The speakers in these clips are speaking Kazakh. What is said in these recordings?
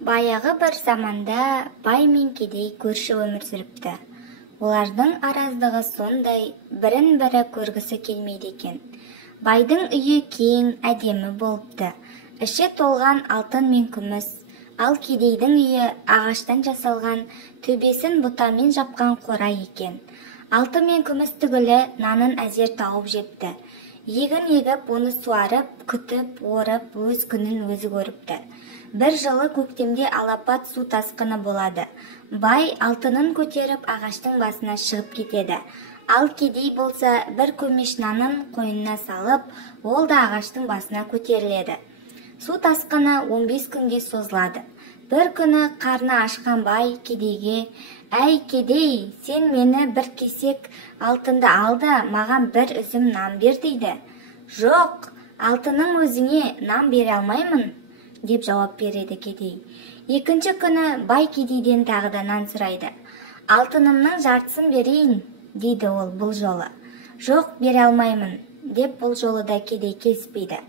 Баяғы бір заманда бай мен кедей көрші өмір сүріпті. Олардың араздығы сондай, бірін-бірі көргісі келмейді екен. Байдың үйі кең, әдемі болыпты. Іші толған алтын мен күміс. Ал кедейдің үйі ағаштан жасалған, төбесін бұтамен жапқан қора екен. Алтын мен күміс түгілі нанын әзер тауып жепті. Егін егіп, оны суарып, күтіп, орып, өз күнін өзі көріпті. Бір жылы көктемде алапат су тасқыны болады. Бай алтынын көтеріп ағаштың басына шығып кетеді. Ал кедей болса бір көмеш нанын қойнына салып, ол да ағаштың басына көтеріледі. Су тасқыны 15 күнге созылады. Бір күні қарны ашқан бай кедейге: «Әй кедей, сен мені бір кесек алтынды алды, маған бір үзім нан бер» дейді. «Жоқ, алтының өзіңе нан бере алмаймын» деп жауап береді кедей. Екінші күні бай кедейден тағы да нан сұрайды. «Алтынымның жартысын берейін» дейді ол бұл жолы. «Жоқ, бере алмаймын» деп бұл жолы да кедей келіспейді.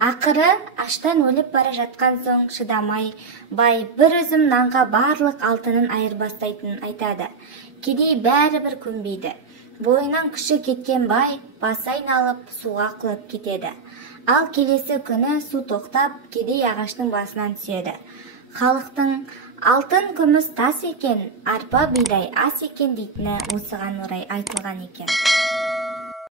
Ақыры аштан өліп бара жатқан соң шыдамай, бай бір үзім нанға барлық алтынын айырбастайтынын айтады. Кедей бәрібір көнбейді. Бойынан күші кеткен бай басы айналып суға құлап кетеді. Ал келесі күні су тоқтап, кедей ағаштың басынан түседі. Халықтың алтын күміс тас екен, арпа бидай ас екен дейтіні осыған орай айтылған екен.